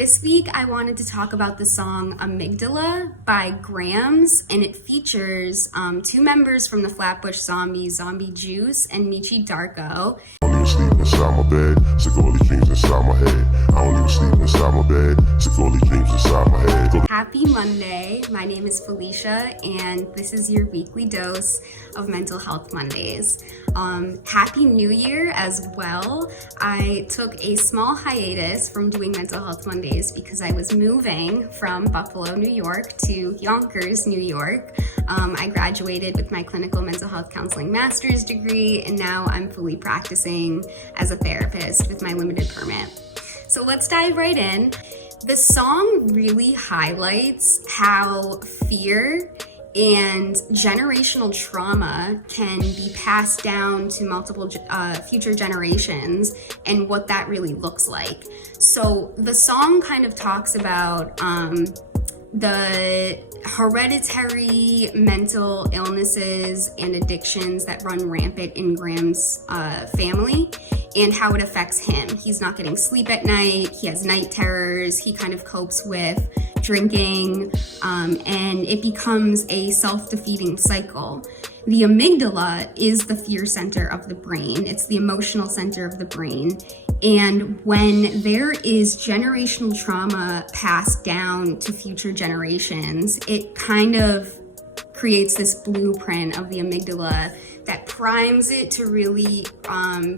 This week, I wanted to talk about the song Amygdala by G.R.A.M.Z, and it features two members from the Flatbush Zombies, Zombie Juice and Michi Darko. I don't even sleep inside my bed, sick all these dreams inside my head. I don't even sleep inside my bed, sick all these dreams inside my head. Happy Monday, my name is Felicia, and this is your weekly dose of Mental Health Mondays. Happy New Year as well. I took a small hiatus from doing Mental Health Mondays because I was moving from Buffalo, New York to Yonkers, New York. I graduated with my clinical mental health counseling master's degree, and now I'm fully practicing as a therapist with my limited permit. So let's dive right in. The song really highlights how fear and generational trauma can be passed down to multiple future generations and what that really looks like. So the song kind of talks about the hereditary mental illnesses and addictions that run rampant in G.R.A.M.Z family and how it affects him. He's not getting sleep at night, he has night terrors, he kind of copes with drinking, and it becomes a self-defeating cycle. The amygdala is the fear center of the brain. It's the emotional center of the brain. And when there is generational trauma passed down to future generations, it kind of creates this blueprint of the amygdala that primes it to really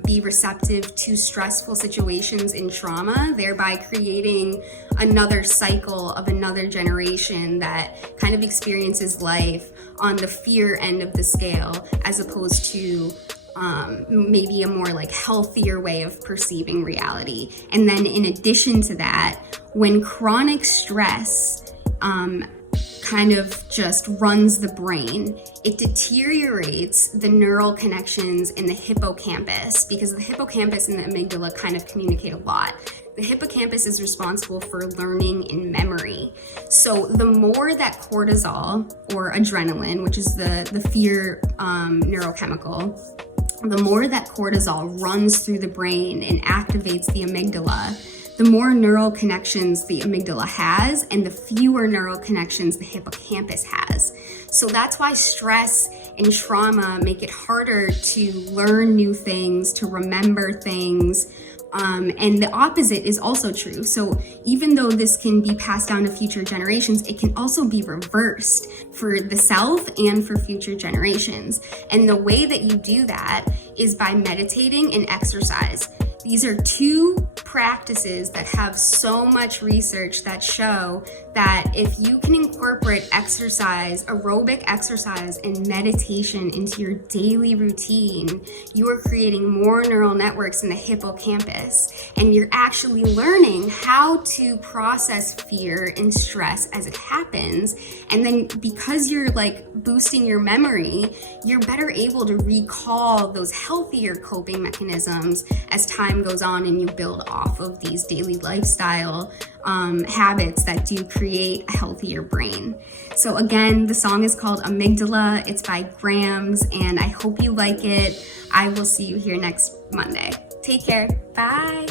be receptive to stressful situations in trauma, thereby creating another cycle of another generation that kind of experiences life on the fear end of the scale, as opposed to maybe a more like healthier way of perceiving reality. And then in addition to that, when chronic stress kind of just runs the brain, it deteriorates the neural connections in the hippocampus, because the hippocampus and the amygdala kind of communicate a lot. The hippocampus is responsible for learning and memory. So the more that cortisol, or adrenaline, which is the fear neurochemical, the more that cortisol runs through the brain and activates the amygdala, the more neural connections the amygdala has and the fewer neural connections the hippocampus has. So that's why stress and trauma make it harder to learn new things, to remember things. And the opposite is also true. So even though this can be passed down to future generations, it can also be reversed for the self and for future generations. And the way that you do that is by meditating and exercise. These are two practices that have so much research that show that if you can incorporate exercise, aerobic exercise, and meditation into your daily routine, you are creating more neural networks in the hippocampus, and you're actually learning how to process fear and stress as it happens. And then because you're like boosting your memory, you're better able to recall those healthier coping mechanisms as time goes on and you build off of these daily lifestyle habits that do create a healthier brain. So again, the song is called Amygdala. It's by G.R.A.M.Z, and I hope you like it. I will see you here next Monday. Take care. Bye.